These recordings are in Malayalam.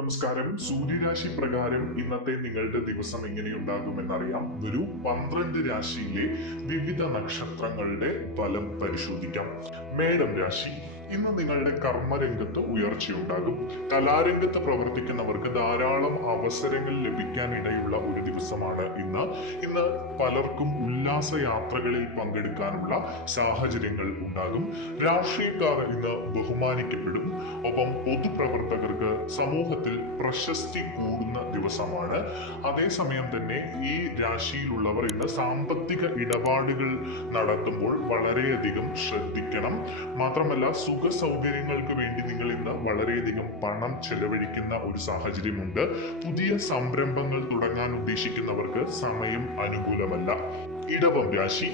നമസ്കാരം. സൂര്യരാശി പ്രകാരം ഇന്നത്തെ നിങ്ങളുടെ ദിവസം എങ്ങനെയുണ്ടാകുമെന്നറിയാം. ഒരു 12 രാശിയിലെ വിവിധ നക്ഷത്രങ്ങളുടെ ഫലം പരിശോധിക്കാം. മേടം രാശി. ഇന്ന് നിങ്ങളുടെ കർമ്മരംഗത്ത് ഉയർച്ചയുണ്ടാകും. കലാരംഗത്ത് പ്രവർത്തിക്കുന്നവർക്ക് ധാരാളം അവസരങ്ങൾ ലഭിക്കാൻ ഇടയുള്ള ഒരു ദിവസമാണ് ഇന്ന് പലർക്കും ഉല്ലാസ യാത്രകളിൽ പങ്കെടുക്കാനുള്ള സാഹചര്യങ്ങൾ ഉണ്ടാകും. രാഷ്ട്രീയക്കാർ ഇന്ന് ബഹുമാനിക്കപ്പെടും. ഒപ്പം പൊതുപ്രവർത്തകർക്ക് സമൂഹത്തിൽ പ്രശസ്തി കൂടുന്ന ദിവസമാണ്. അതേസമയം തന്നെ ഈ രാശിയിലുള്ളവർ ഇന്ന് സാമ്പത്തിക ഇടപാടുകൾ നടത്തുമ്പോൾ വളരെയധികം ശ്രദ്ധിക്കണം. മാത്രമല്ല, സുഖ സൗകര്യങ്ങൾക്ക് വേണ്ടി നിങ്ങൾ ഇന്ന് വളരെയധികം പണം ചെലവഴിക്കുന്ന ഒരു സാഹചര്യമുണ്ട്. പുതിയ സംരംഭങ്ങൾ തുടങ്ങാൻ ഉദ്ദേശിക്കുന്നവർക്ക് സമയം അനുകൂലമല്ല. ഇടവം രാശി.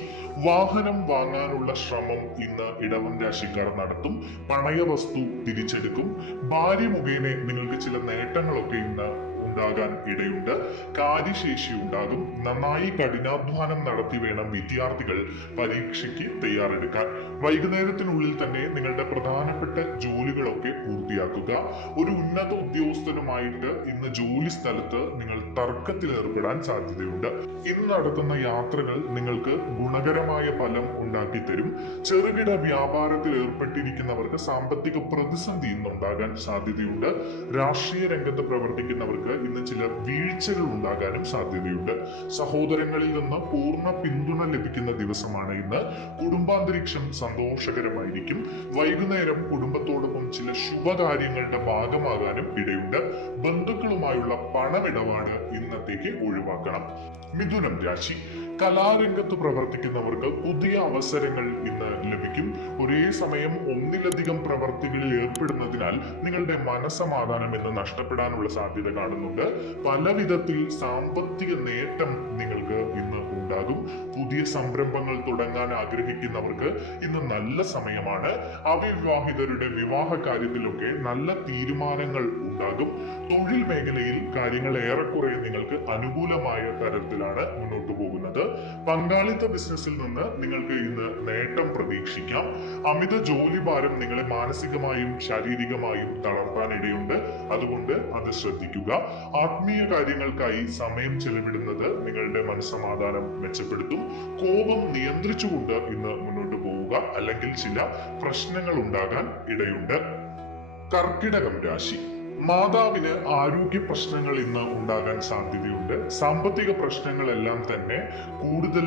വാഹനം വാങ്ങാനുള്ള ശ്രമം ഇന്ന് ഇടവം രാശിക്കാർ നടത്തും. പണയ വസ്തു തിരിച്ചെടുക്കും. ഭാര്യ മുഖേന നിങ്ങൾക്ക് ചില നേട്ടങ്ങളൊക്കെ ഇന്ന് ഉണ്ടാകാൻ ഇടയുണ്ട്. കാര്യശേഷി ഉണ്ടാകും. നന്നായി കഠിനാധ്വാനം നടത്തി വേണം വിദ്യാർത്ഥികൾ പരീക്ഷയ്ക്ക് തയ്യാറെടുക്കാൻ. വൈകുന്നേരത്തിനുള്ളിൽ തന്നെ നിങ്ങളുടെ പ്രധാനപ്പെട്ട ജോലികളൊക്കെ പൂർത്തിയാക്കുക. ഒരു ഉന്നത ഉദ്യോഗസ്ഥനുമായിട്ട് ഇന്ന് ജോലി സ്ഥലത്ത് നിങ്ങൾ തർക്കത്തിൽ ഏർപ്പെടാൻ സാധ്യതയുണ്ട്. ഇന്ന് നടത്തുന്ന യാത്രകൾ നിങ്ങൾക്ക് ഗുണകരമായ ഫലം ഉണ്ടാക്കി തരും. ചെറുകിട വ്യാപാരത്തിൽ ഏർപ്പെട്ടിരിക്കുന്നവർക്ക് സാമ്പത്തിക പ്രതിസന്ധി ഇന്നുണ്ടാകാൻ സാധ്യതയുണ്ട്. രാഷ്ട്രീയ രംഗത്ത് പ്രവർത്തിക്കുന്നവർക്ക് ഇന്ന് ചില വീഴ്ചകൾ ഉണ്ടാകാനും സാധ്യതയുണ്ട്. സഹോദരങ്ങളിൽ നിന്ന് പൂർണ്ണ പിന്തുണ ലഭിക്കുന്ന ദിവസമാണ് ഇന്ന്. കുടുംബാന്തരീക്ഷം സന്തോഷകരമായിരിക്കും. വൈകുന്നേരം കുടുംബത്തോടൊപ്പം ചില ശുഭകാര്യങ്ങളുടെ ഭാഗമാകാനും ഇടയുണ്ട്. ബന്ധുക്കളുമായുള്ള പണമിടപാട് ഇന്നത്തേക്ക് ഒഴിവാക്കണം. മിഥുനം രാശി. കലാരംഗത്ത് പ്രവർത്തിക്കുന്നവർക്ക് പുതിയ അവസരങ്ങൾ ഇന്ന് ലഭിക്കും. ഒരേ സമയം ഒന്നിലധികം പ്രവർത്തികളിൽ ഏർപ്പെടുന്നതിനാൽ നിങ്ങളുടെ മനസമാധാനം ഇന്ന് നഷ്ടപ്പെടാനുള്ള സാധ്യത കാണുന്നുണ്ട്. പല വിധത്തിൽ സാമ്പത്തിക നേട്ടം നിങ്ങൾക്ക് ഇന്ന് ഉണ്ടാകും. പുതിയ സംരംഭങ്ങൾ തുടങ്ങാൻ ആഗ്രഹിക്കുന്നവർക്ക് ഇന്ന് നല്ല സമയമാണ്. അവിവാഹിതരുടെ വിവാഹ കാര്യത്തിലൊക്കെ നല്ല തീരുമാനങ്ങൾ ഉണ്ടാകും. തൊഴിൽ മേഖലയിൽ കാര്യങ്ങൾ ഏറെക്കുറെ നിങ്ങൾക്ക് അനുകൂലമായ തരത്തിലാണ് മുന്നോട്ട് പോകുന്നത്. പങ്കാളിത്ത ബിസിനസ്സിൽ നിന്ന് നിങ്ങൾക്ക് ഇന്ന് നേട്ടം പ്രതീക്ഷിക്കാം. അമിത ജോലി ഭാരം നിങ്ങളെ മാനസികമായും ശാരീരികമായും തളർത്താൻ ഇടയുണ്ട്. അതുകൊണ്ട് അത് ശ്രദ്ധിക്കുക. ആത്മീയ കാര്യങ്ങൾക്കായി സമയം ചെലവിടുന്നത് നിങ്ങളുടെ മനസ്സമാധാനം മെച്ചപ്പെടുത്തും. കോപം നിയന്ത്രിച്ചുകൊണ്ട് ഇന്ന് മുന്നോട്ട് പോവുക, അല്ലെങ്കിൽ ചില പ്രശ്നങ്ങൾ ഉണ്ടാകാൻ ഇടയുണ്ട്. കർക്കിടകം രാശി. മാതാവിന് ആരോഗ്യ പ്രശ്നങ്ങൾ ഇന്ന് ഉണ്ടാകാൻ സാധ്യതയുണ്ട്. സാമ്പത്തിക പ്രശ്നങ്ങളെല്ലാം തന്നെ കൂടുതൽ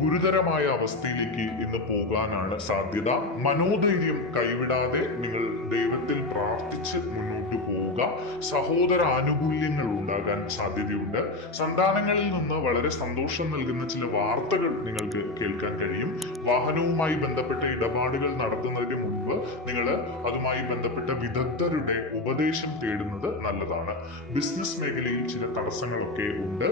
ഗുരുതരമായ അവസ്ഥയിലേക്ക് ഇന്ന് പോകാനാണ് സാധ്യത. മനോധൈര്യം കൈവിടാതെ നിങ്ങൾ ദൈവത്തിൽ പ്രാർത്ഥിച്ച് മുന്നോട്ട് പോവുക. സഹോദര ആനുകൂല്യങ്ങൾ ഉണ്ടാകാൻ സാധ്യതയുണ്ട്. സന്താനങ്ങളിൽ നിന്ന് വളരെ സന്തോഷം നൽകുന്ന ചില വാർത്തകൾ നിങ്ങൾക്ക് കേൾക്കാൻ കഴിയും. വാഹനവുമായി ബന്ധപ്പെട്ട ഇടപാടുകൾ നടത്തുന്നതിന് മുൻപ് നിങ്ങൾ അതുമായി ബന്ധപ്പെട്ട വിദഗ്ധരുടെ ഉപദേശം തേടുന്നത് നല്ലതാണ്. ബിസിനസ് മേഖലയിൽ ചില തടസ്സങ്ങളൊക്കെ ഉണ്ട്.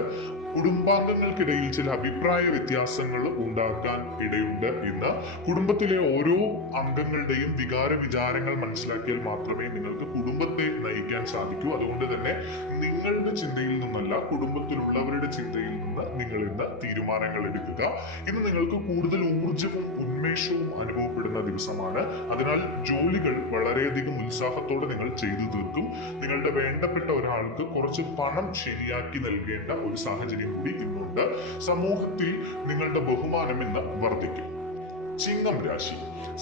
കുടുംബാംഗങ്ങൾക്കിടയിൽ ചില അഭിപ്രായ വ്യത്യാസങ്ങൾ ഉണ്ടാക്കാൻ ഇടയുണ്ട്. ഇന്ന് കുടുംബത്തിലെ ഓരോ അംഗങ്ങളുടെയും വികാര വിചാരങ്ങൾ മനസ്സിലാക്കിയാൽ മാത്രമേ നിങ്ങൾക്ക് കുടുംബത്തെ നയിക്കാൻ സാധിക്കൂ. അതുകൊണ്ട് തന്നെ നിങ്ങളുടെ ചിന്തയിൽ നിന്നല്ല, കുടുംബത്തിലുള്ളവരുടെ ചിന്തയിൽ നിന്ന് നിങ്ങൾ ഇന്ന് തീരുമാനങ്ങൾ എടുക്കുക. ഇന്ന് നിങ്ങൾക്ക് കൂടുതൽ ഊർജവും ഉന്മേഷവും അനുഭവപ്പെടുന്ന ദിവസമാണ്. അതിനാൽ ജോലികൾ വളരെയധികം ഉത്സാഹത്തോടെ നിങ്ങൾ ചെയ്തു തീർക്കും. നിങ്ങളുടെ വേണ്ടപ്പെട്ട ഒരാൾക്ക് കുറച്ച് പണം ശരിയാക്കി നൽകേണ്ട ഒരു സാഹചര്യം കൂടി ഇന്നുണ്ട്. സമൂഹത്തിൽ നിങ്ങളുടെ ബഹുമാനം ഇന്ന് വർദ്ധിക്കും. ചിങ്ങം രാശി.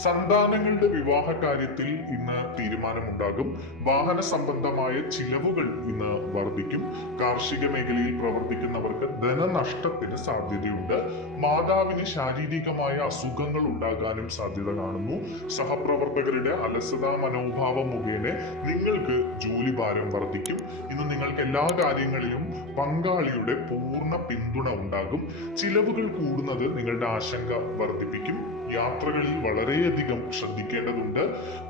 സന്താനങ്ങളുടെ വിവാഹ കാര്യത്തിൽ ഇന്ന് തീരുമാനമുണ്ടാകും. വാഹന സംബന്ധമായ ചിലവുകൾ ഇന്ന് വർദ്ധിക്കും. കാർഷിക മേഖലയിൽ പ്രവർത്തിക്കുന്നവർക്ക് ധനനഷ്ടത്തിന് സാധ്യതയുണ്ട്. മാതാവിന് ശാരീരികമായ അസുഖങ്ങൾ ഉണ്ടാകാനും സാധ്യത കാണുന്നു. സഹപ്രവർത്തകരുടെ അലസതാ മനോഭാവം മുഖേന നിങ്ങൾക്ക് ജോലി ഭാരം വർദ്ധിക്കും. ഇന്ന് നിങ്ങൾക്ക് എല്ലാ കാര്യങ്ങളിലും പങ്കാളിയുടെ പൂർണ്ണ പിന്തുണ ഉണ്ടാകും. ചിലവുകൾ കൂടുന്നത് നിങ്ങളുടെ ആശങ്ക വർദ്ധിപ്പിക്കും. യാത്രകളിൽ വളരെയധികം ശ്രദ്ധിക്കേണ്ടതുണ്ട്.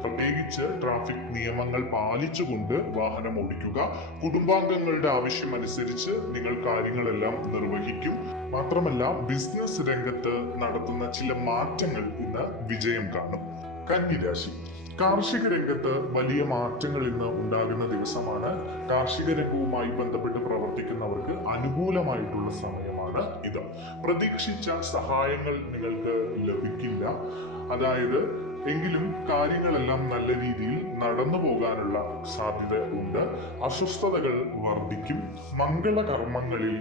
പ്രത്യേകിച്ച് ട്രാഫിക് നിയമങ്ങൾ പാലിച്ചുകൊണ്ട് വാഹനം ഓടിക്കുക. കുടുംബാംഗങ്ങളുടെ ആവശ്യമനുസരിച്ച് നിങ്ങൾ കാര്യങ്ങളെല്ലാം നിർവഹിക്കും. മാത്രമല്ല, ബിസിനസ് രംഗത്ത് നടത്തുന്ന ചില മാറ്റങ്ങൾ ഇന്ന് വിജയം കാണും. കന്നിരാശി. കാർഷിക രംഗത്ത് വലിയ മാറ്റങ്ങൾ ഇന്ന് ഉണ്ടാകുന്ന ദിവസമാണ്. കാർഷിക രംഗവുമായി ബന്ധപ്പെട്ട് പ്രവർത്തിക്കുന്നവർക്ക് അനുകൂലമായിട്ടുള്ള സമയമാണ് ഇത്. പ്രതീക്ഷിച്ച സഹായങ്ങൾ നിങ്ങൾക്ക് ലഭിക്കില്ല. അതായത് എങ്കിലും കാര്യങ്ങളെല്ലാം നല്ല രീതിയിൽ നടന്നു പോകാനുള്ള സാധ്യത ഉണ്ട്. അസ്വസ്ഥതകൾ വർദ്ധിക്കും. മംഗളകർമ്മങ്ങളിൽ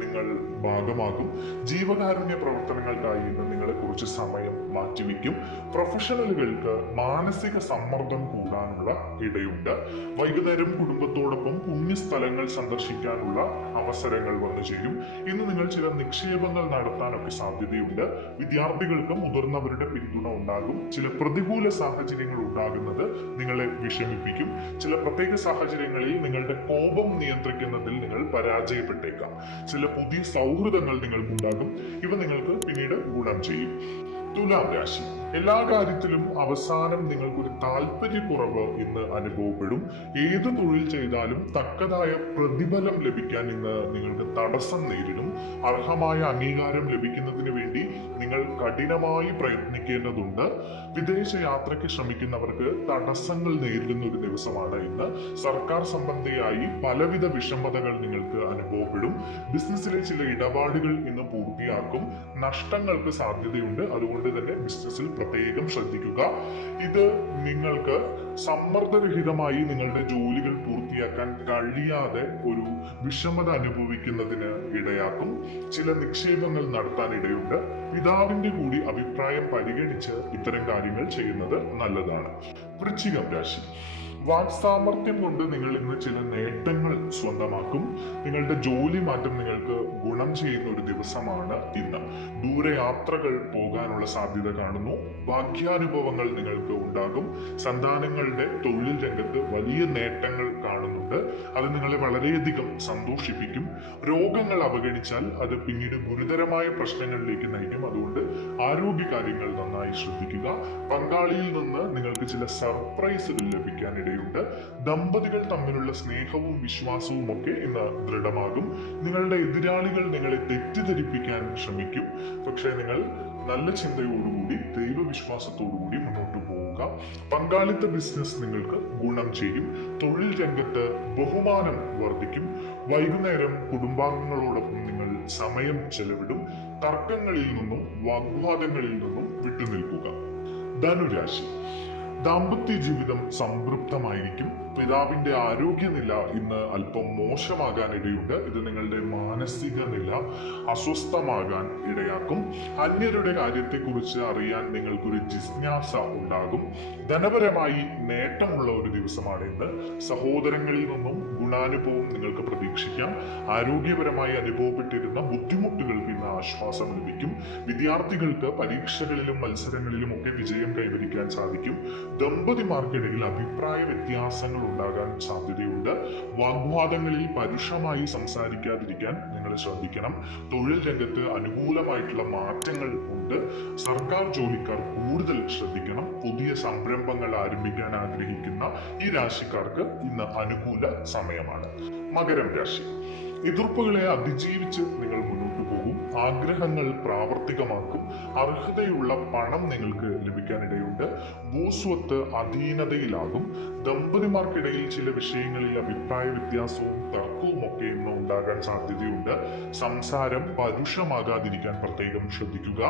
നിങ്ങൾ ഭാഗമാകും. ജീവകാരുണ്യ പ്രവർത്തനങ്ങൾക്കായി ഇന്ന് നിങ്ങളെ കുറിച്ച് സമയം മാറ്റിവെക്കും. പ്രൊഫഷണലുകൾക്ക് മാനസിക സമ്മർദ്ദം കൂടാനുള്ള ഇടയുണ്ട്. വൈകുന്നേരം കുടുംബത്തോടൊപ്പം പുണ്യസ്ഥലങ്ങൾ സന്ദർശിക്കാനുള്ള അവസരങ്ങൾ വന്നു ചേരും. ഇന്ന് നിങ്ങൾ ചില നിക്ഷേപങ്ങൾ നടത്താനൊക്കെ സാധ്യതയുണ്ട്. വിദ്യാർത്ഥികൾക്ക് മുതിർന്നവരുടെ പിന്തുണ ഉണ്ടാകും. ചില പ്രതികൂല സാഹചര്യങ്ങൾ ഉണ്ടാകുന്നത് നിങ്ങളെ വിഷമിപ്പിക്കും. ചില പ്രത്യേക സാഹചര്യങ്ങളിൽ നിങ്ങളുടെ കോപം നിയന്ത്രിക്കുന്നതിൽ നിങ്ങൾ പരാജയപ്പെട്ടേക്കാം. ചില പുതിയ സൗഹൃദങ്ങൾ നിങ്ങൾക്കുണ്ടാകും. ഇവ നിങ്ങൾക്ക് പിന്നീട് ഗുണം ചെയ്യും. തുലാം രാശി, എല്ലാ കാര്യത്തിലും അവസാനം നിങ്ങൾക്കൊരു താല്പര്യക്കുറവ് ഇന്ന് അനുഭവപ്പെടും. ഏത് തൊഴിൽ ചെയ്താലും തക്കതായ പ്രതിഫലം ലഭിക്കാൻ ഇന്ന് നിങ്ങൾക്ക് തടസ്സം നേരിടും. അർഹമായ അംഗീകാരം ലഭിക്കുന്നതിന് വേണ്ടി നിങ്ങൾ കഠിനമായി പ്രയത്നിക്കേണ്ടതുണ്ട്. വിദേശ യാത്രയ്ക്ക് ശ്രമിക്കുന്നവർക്ക് തടസ്സങ്ങൾ നേരിടുന്ന ഒരു ദിവസമാണ് ഇന്ന്. സർക്കാർ സംബന്ധിയായി പലവിധ വിഷമതകൾ നിങ്ങൾക്ക് അനുഭവപ്പെടും. ബിസിനസ്സിലെ ചില ഇടപാടുകൾ ഇന്ന് പൂർത്തിയാക്കും. നഷ്ടങ്ങൾക്ക് സാധ്യതയുണ്ട്. അതുകൊണ്ട് തന്നെ ബിസിനസ്സിൽ പ്രത്യേകം ശ്രദ്ധിക്കുക. ഇത് നിങ്ങൾക്ക് സമ്മർദ്ദരഹിതമായി നിങ്ങളുടെ ജോലികൾ പൂർത്തിയാക്കാൻ കഴിയാതെ ഒരു വിഷമത അനുഭവിക്കുന്നതിന് ഇടയാക്കും. ചില നിക്ഷേപങ്ങൾ നടത്താൻ ഇടയുണ്ട്. പിതാവിന്റെ കൂടി അഭിപ്രായം പരിഗണിച്ച് ഇത്തരം കാര്യങ്ങൾ ചെയ്യുന്നത് നല്ലതാണ്. വൃശ്ചികം രാശി, വാക്സാമർത്ഥ്യം കൊണ്ട് നിങ്ങൾ ഇന്ന് ചില നേട്ടങ്ങൾ സ്വന്തമാക്കും. നിങ്ങളുടെ ജോലി മാറ്റം നിങ്ങൾക്ക് ഗുണം ചെയ്യുന്ന ഒരു ദിവസമാണ് ഇന്ന്. ദൂരയാത്രകൾ പോകാനുള്ള സാധ്യത കാണുന്നു. ഭാഗ്യാനുഭവങ്ങൾ നിങ്ങൾക്ക് ഉണ്ടാകും. സന്താനങ്ങളുടെ തൊഴിൽ രംഗത്ത് വലിയ നേട്ടങ്ങൾ കാണുന്നുണ്ട്. അത് നിങ്ങളെ വളരെയധികം സന്തോഷിപ്പിക്കും. രോഗങ്ങൾ അവഗണിച്ചാൽ അത് പിന്നീട് ഗുരുതരമായ പ്രശ്നങ്ങളിലേക്ക് നയിക്കും. അതുകൊണ്ട് ആരോഗ്യകാര്യങ്ങൾ നന്നായി ശ്രദ്ധിക്കുക. പങ്കാളിയിൽ നിന്ന് നിങ്ങൾക്ക് ചില സർപ്രൈസുകൾ ലഭിക്കാനിടയുണ്ട്. ദമ്പതികൾ തമ്മിലുള്ള സ്നേഹവും വിശ്വാസവും ഒക്കെ ഇന്ന് ദൃഢമാകും. നിങ്ങളുടെ എതിരാളികൾ നിങ്ങളെ തെറ്റിദ്ധരിപ്പിക്കാൻ ശ്രമിക്കും. പക്ഷേ നിങ്ങൾ നല്ല ചിന്തയോടുകൂടി ദൈവവിശ്വാസത്തോടുകൂടി മുന്നോട്ട് പോവുക. പങ്കാളിത്ത ബിസിനസ് നിങ്ങൾക്ക് ഗുണം ചെയ്യും. തൊഴിൽ രംഗത്ത് ബഹുമാനം വർദ്ധിക്കും. വൈകുന്നേരം കുടുംബാംഗങ്ങളോടൊപ്പം നിങ്ങൾ സമയം ചെലവിടും. തർക്കങ്ങളിൽ നിന്നും വാഗ്വാദങ്ങളിൽ നിന്നും വിട്ടുനിൽക്കുക. ധനുരാശി, ദാമ്പത്യ ജീവിതം സംതൃപ്തമായിരിക്കും. പിതാവിന്റെ ആരോഗ്യനില ഇന്ന് അല്പം മോശമാകാനിടയുണ്ട്. ഇത് നിങ്ങളുടെ മാനസിക നില അസ്വസ്ഥമാകാൻ ഇടയാക്കും. അന്യരുടെ കാര്യത്തെക്കുറിച്ച് അറിയാൻ നിങ്ങൾക്കൊരു ജിജ്ഞാസ ഉണ്ടാകും. ധനപരമായി നേട്ടമുള്ള ഒരു ദിവസമാണ് ഇന്ന്. സഹോദരങ്ങളിൽ നിന്നും ഗുണാനുഭവം നിങ്ങൾക്ക് പ്രതീക്ഷിക്കാം. ആരോഗ്യപരമായി അനുഭവപ്പെട്ടിരുന്ന ബുദ്ധിമുട്ടുകൾക്ക് ഇന്ന് ആശ്വാസം ലഭിക്കും. വിദ്യാർത്ഥികൾക്ക് പരീക്ഷകളിലും മത്സരങ്ങളിലും ഒക്കെ വിജയം കൈവരിക്കാൻ സാധിക്കും. ദമ്പതിമാർക്കിടയിൽ അഭിപ്രായ വ്യത്യാസങ്ങൾ ഉണ്ടാകാൻ സാധ്യതയുണ്ട്. വാഗ്വാദങ്ങളിൽ പരുഷമായി സംസാരിക്കാതിരിക്കാൻ നിങ്ങൾ ശ്രദ്ധിക്കണം. തൊഴിൽ രംഗത്ത് അനുകൂലമായിട്ടുള്ള മാറ്റങ്ങൾ ഉണ്ട്. സർക്കാർ ജോലിക്കാർ കൂടുതൽ ശ്രദ്ധിക്കണം. പുതിയ സംരംഭങ്ങൾ ആരംഭിക്കാൻ ആഗ്രഹിക്കുന്ന ഈ രാശിക്കാർക്ക് ഇന്ന് അനുകൂല സമയമാണ്. മകരം രാശി, എതിർപ്പുകളെ അതിജീവിച്ച് നിങ്ങൾ മുന്നോട്ട് പോകും. ആഗ്രഹങ്ങൾ പ്രാവർത്തികമാക്കും. അർഹതയുള്ള പണം നിങ്ങൾക്ക് ലഭിക്കാനിടയുണ്ട്. ഭൂസ്വത്ത് അധീനതയിലാകും. ദമ്പതിമാർക്കിടയിൽ ചില വിഷയങ്ങളിൽ അഭിപ്രായ വ്യത്യാസവും തർക്കവും ഒക്കെ ഇന്ന് ഉണ്ടാകാൻ സാധ്യതയുണ്ട്. സംസാരം പരുഷമാകാതിരിക്കാൻ പ്രത്യേകം ശ്രദ്ധിക്കുക.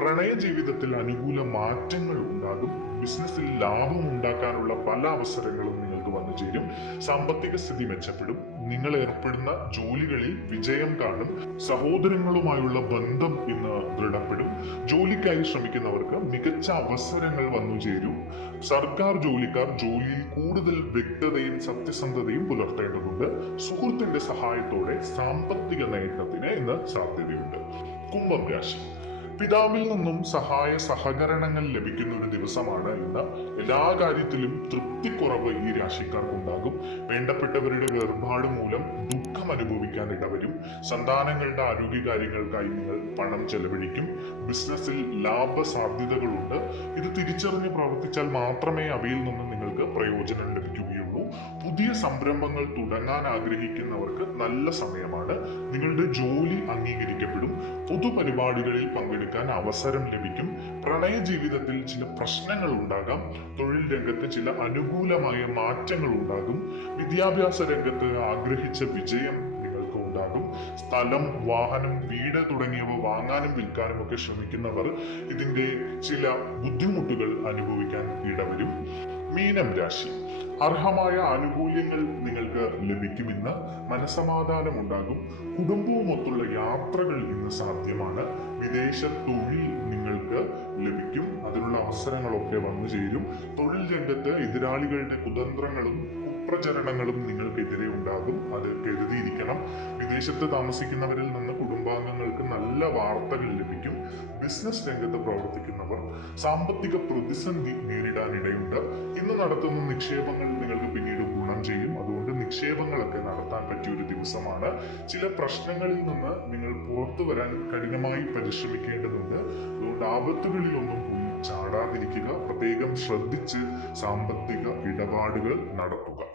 പ്രണയ ജീവിതത്തിൽ അനുകൂല മാറ്റങ്ങൾ ഉണ്ടാകും. ബിസിനസ്സിൽ ലാഭം ഉണ്ടാക്കാനുള്ള പല അവസരങ്ങളും നിങ്ങൾക്ക് വന്നു ചേരും. സാമ്പത്തിക സ്ഥിതി മെച്ചപ്പെടും. നിങ്ങൾ ഏർപ്പെടുന്ന ജോലികളിൽ വിജയം കാണും. സഹോദരങ്ങളുമായുള്ള ബന്ധം ഇന്ന് ദൃഢപ്പെടും. ജോലിക്കായി ശ്രമിക്കുന്നവർക്ക് മികച്ച അവസരങ്ങൾ വന്നു ചേരും. സർക്കാർ ജോലിക്കാർ ജോലിയിൽ കൂടുതൽ വ്യക്തതയും സത്യസന്ധതയും പുലർത്തേണ്ടതുണ്ട്. സുഹൃത്തിന്റെ സഹായത്തോടെ സാമ്പത്തിക നേട്ടത്തിന് ഇന്ന് സാധ്യതയുണ്ട്. കുംഭം രാശി, പിതാവിൽ നിന്നും സഹായ സഹകരണങ്ങൾ ലഭിക്കുന്ന ഒരു ദിവസമാണ് ഇന്ന്. എല്ലാ കാര്യത്തിലും തൃപ്തിക്കുറവ് ഈ രാശിക്കാർക്കുണ്ടാകും. വേണ്ടപ്പെട്ടവരുടെ വേർപാട് മൂലം ദുഃഖം അനുഭവിക്കാൻ ഇടവരും. സന്താനങ്ങളുടെ ആരോഗ്യകാര്യങ്ങൾക്കായി നിങ്ങൾ പണം ചെലവഴിക്കും. ബിസിനസ്സിൽ ലാഭ സാധ്യതകളുണ്ട്. ഇത് തിരിച്ചറിഞ്ഞ് പ്രവർത്തിച്ചാൽ മാത്രമേ അവയിൽ നിന്ന് നിങ്ങൾക്ക് പ്രയോജനം ലഭിക്കുകയുള്ളൂ. പുതിയ സംരംഭങ്ങൾ തുടങ്ങാൻ ആഗ്രഹിക്കുന്നവർക്ക് നല്ല സമയമാണ്. നിങ്ങളുടെ ജോലി അംഗീകരിക്കപ്പെടും. പൊതുപരിപാടികളിൽ പങ്കെടുക്കാൻ അവസരം ലഭിക്കും. പ്രണയ ജീവിതത്തിൽ ചില പ്രശ്നങ്ങൾ ഉണ്ടാകാം. തൊഴിൽ രംഗത്ത് ചില അനുകൂലമായ മാറ്റങ്ങൾ ഉണ്ടാകും. വിദ്യാഭ്യാസ രംഗത്ത് ആഗ്രഹിച്ച വിജയം നിങ്ങൾക്ക് ഉണ്ടാകും. സ്ഥലം, വാഹനം, വീട് തുടങ്ങിയവ വാങ്ങാനും വിൽക്കാനും ഒക്കെ ശ്രമിക്കുന്നവർ ഇതിന്റെ ചില ബുദ്ധിമുട്ടുകൾ അനുഭവിക്കാൻ ഇടവരും. മീനം രാശി, അർഹമായ ആനുകൂല്യങ്ങൾ നിങ്ങൾക്ക് ലഭിക്കുമെന്ന്, മനസമാധാനം ഉണ്ടാകും. കുടുംബവുമൊത്തുള്ള യാത്രകൾ ഇന്ന് സാധ്യമാണ്. വിദേശ തൊഴിൽ നിങ്ങൾക്ക് ലഭിക്കും, അതിനുള്ള അവസരങ്ങളൊക്കെ വന്നു ചേരും. തൊഴിൽ രംഗത്ത് എതിരാളികളുടെ കുതന്ത്രങ്ങളും കുപ്രചരണങ്ങളും നിങ്ങൾക്കെതിരെ ഉണ്ടാകും, അത് കരുതിയിരിക്കണം. വിദേശത്ത് താമസിക്കുന്നവരിൽ നിന്ന് കുടുംബാംഗങ്ങൾക്ക് നല്ല വാർത്തകൾ ലഭിക്കും. ബിസിനസ് രംഗത്ത് പ്രവർത്തിക്കുന്നവർ സാമ്പത്തിക പ്രതിസന്ധി നേരിടാനിടയുണ്ട്. ഇന്ന് നടത്തുന്ന നിക്ഷേപങ്ങൾ നിങ്ങൾക്ക് പിന്നീട് ഗുണം ചെയ്യും. അതുകൊണ്ട് നിക്ഷേപങ്ങളൊക്കെ നടത്താൻ പറ്റിയ ഒരു ദിവസമാണ്. ചില പ്രശ്നങ്ങളിൽ നിന്ന് നിങ്ങൾ പുറത്തു വരാൻ കഠിനമായി പരിശ്രമിക്കേണ്ടതുണ്ട്. അതുകൊണ്ട് ആപത്തുകളിലൊന്നും ചാടാതിരിക്കുക, പ്രത്യേകം ശ്രദ്ധിച്ച് സാമ്പത്തിക ഇടപാടുകൾ നടത്തുക.